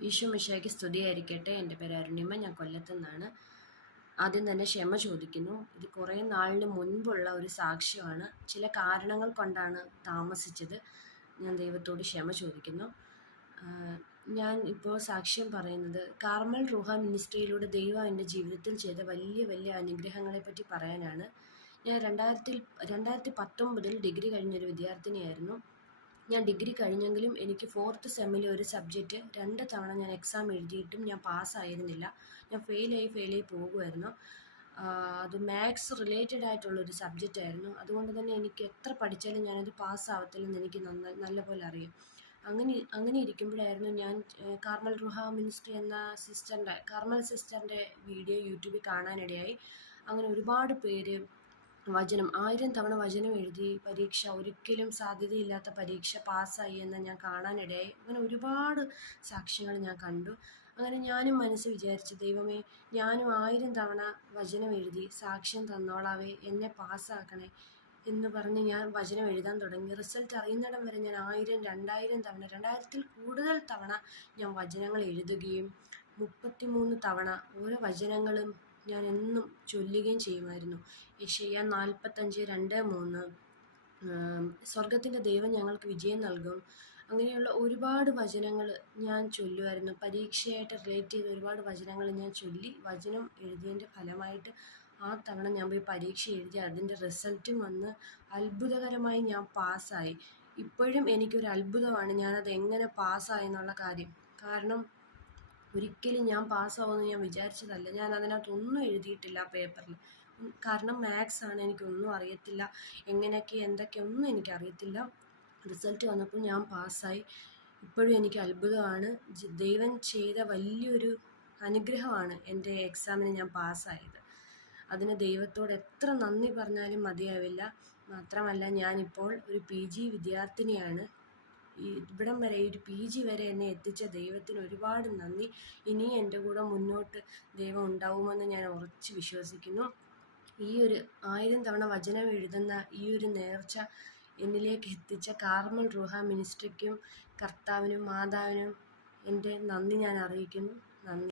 ഈശോ മിശായ്ക്ക് സ്തുതിയായിരിക്കട്ടെ. എന്റെ പേര് അരുണിമ. ഞാൻ കൊല്ലത്തു നിന്നാണ്. ആദ്യം തന്നെ ക്ഷമ ചോദിക്കുന്നു. ഇത് കുറേ നാളിന് മുൻപുള്ള ഒരു സാക്ഷ്യമാണ്. ചില കാരണങ്ങൾ കൊണ്ടാണ് താമസിച്ചത്. ഞാൻ ദൈവത്തോട് ക്ഷമ ചോദിക്കുന്നു. ഞാൻ ഇപ്പോൾ സാക്ഷ്യം പറയുന്നത് കാർമൽ റുഹ മിനിസ്ട്രിയിലൂടെ ദൈവം എന്റെ ജീവിതത്തിൽ ചെയ്ത വലിയ വലിയ അനുഗ്രഹങ്ങളെപ്പറ്റി പറയാനാണ്. ഞാൻ രണ്ടായിരത്തിൽ രണ്ടായിരത്തി പത്തൊമ്പതിൽ ഡിഗ്രി കഴിഞ്ഞൊരു വിദ്യാർത്ഥിനിയായിരുന്നു. ഞാൻ ഡിഗ്രി കഴിഞ്ഞെങ്കിലും എനിക്ക് ഫോർത്ത് സെമ്മിലെ ഒരു സബ്ജക്റ്റ് രണ്ട് തവണ ഞാൻ എക്സാം എഴുതിയിട്ടും ഞാൻ പാസ്സായിരുന്നില്ല ഞാൻ ഫെയിലായി ഫെയിലായി പോകുമായിരുന്നു. അത് മാത്സ് റിലേറ്റഡ് ആയിട്ടുള്ളൊരു സബ്ജക്റ്റ് ആയിരുന്നു. അതുകൊണ്ട് തന്നെ എനിക്ക് എത്ര പഠിച്ചാലും ഞാനത് പാസ്സാവത്തില്ലെന്ന് എനിക്ക് നന്ന നല്ല പോലെ അറിയാം. അങ്ങനെ അങ്ങനെ ഇരിക്കുമ്പോഴായിരുന്നു ഞാൻ കാർമൽ റുഹ മിനിസ്ട്രി എന്ന സിസ്റ്ററിന്റെ കാർമൽ സിസ്റ്ററിന്റെ വീഡിയോ യൂട്യൂബിൽ കാണാനിടയായി. അങ്ങനെ ഒരുപാട് പേര് വചനം ആയിരം തവണ വചനം എഴുതി പരീക്ഷ ഒരിക്കലും സാധ്യതയില്ലാത്ത പരീക്ഷ പാസ്സായി എന്ന് ഞാൻ കാണാനിടയായി. അങ്ങനെ ഒരുപാട് സാക്ഷ്യങ്ങൾ ഞാൻ കണ്ടു. അങ്ങനെ ഞാനും മനസ്സ് വിചാരിച്ചു ദൈവമേ ഞാനും ആയിരം തവണ വചനം എഴുതി സാക്ഷ്യം തന്നോളാവേ എന്നെ പാസ്സാക്കണേ എന്ന് പറഞ്ഞ് ഞാൻ വചനം എഴുതാൻ തുടങ്ങി. റിസൾട്ട് അറിയുന്നിടം വരെ ഞാൻ ആയിരം രണ്ടായിരം തവണ രണ്ടായിരത്തിൽ കൂടുതൽ തവണ ഞാൻ വചനങ്ങൾ എഴുതുകയും മുപ്പത്തിമൂന്ന് തവണ ഓരോ വചനങ്ങളും ഞാൻ എന്നും ചൊല്ലുകയും ചെയ്യുമായിരുന്നു. ഏഷ്യ നാൽപ്പത്തഞ്ച് രണ്ട് മൂന്ന് സ്വർഗത്തിന്റെ ദൈവം ഞങ്ങൾക്ക് വിജയം നൽകും. അങ്ങനെയുള്ള ഒരുപാട് വചനങ്ങൾ ഞാൻ ചൊല്ലുമായിരുന്നു. പരീക്ഷയായിട്ട് റിലേറ്റ് ചെയ്ത ഒരുപാട് വചനങ്ങൾ ഞാൻ ചൊല്ലി വചനം എഴുതിയതിന്റെ ഫലമായിട്ട് ആ തവണ ഞാൻ പോയി പരീക്ഷ എഴുതി അതിന്റെ റിസൾട്ടും വന്ന് അത്ഭുതകരമായി ഞാൻ പാസ്സായി. ഇപ്പോഴും എനിക്കൊരു അത്ഭുതമാണ് ഞാനത് എങ്ങനെ പാസ്സായി എന്നുള്ള കാര്യം. കാരണം ഒരിക്കലും ഞാൻ പാസ്സാവുമെന്ന് ഞാൻ വിചാരിച്ചതല്ല. ഞാൻ അതിനകത്തൊന്നും എഴുതിയിട്ടില്ല ആ പേപ്പറിൽ. കാരണം മാത്സ് ആണ് എനിക്കൊന്നും അറിയത്തില്ല. എങ്ങനെയൊക്കെ എന്തൊക്കെ ഒന്നും എനിക്കറിയത്തില്ല. റിസൾട്ട് വന്നപ്പോൾ ഞാൻ പാസ്സായി. ഇപ്പോഴും എനിക്ക് അത്ഭുതമാണ്. ദൈവം ചെയ്ത വലിയൊരു അനുഗ്രഹമാണ് എന്റെ എക്സാമിന് ഞാൻ പാസ്സായത്. അതിന് ദൈവത്തോട് എത്ര നന്ദി പറഞ്ഞാലും മതിയാവില്ല. മാത്രമല്ല ഞാനിപ്പോൾ ഒരു പി ജി വിദ്യാർത്ഥിനിയാണ്. ഇവിടം വരെ ഒരു പി ജി വരെ എന്നെ എത്തിച്ച ദൈവത്തിന് ഒരുപാട് നന്ദി. ഇനി എന്റെ കൂടെ മുന്നോട്ട് ദൈവം ഉണ്ടാവുമെന്ന് ഞാൻ ഉറച്ച് വിശ്വസിക്കുന്നു. ഈ ഒരു ആയിരം തവണ വചനം എഴുതുന്ന ഈ ഒരു നേർച്ച എന്നിലേക്ക് എത്തിച്ച കാർമൽ റുഹ മിനിസ്ട്രിക്കും കർത്താവിനും മാതാവിനും എന്റെ നന്ദി ഞാൻ അറിയിക്കുന്നു. നന്ദി.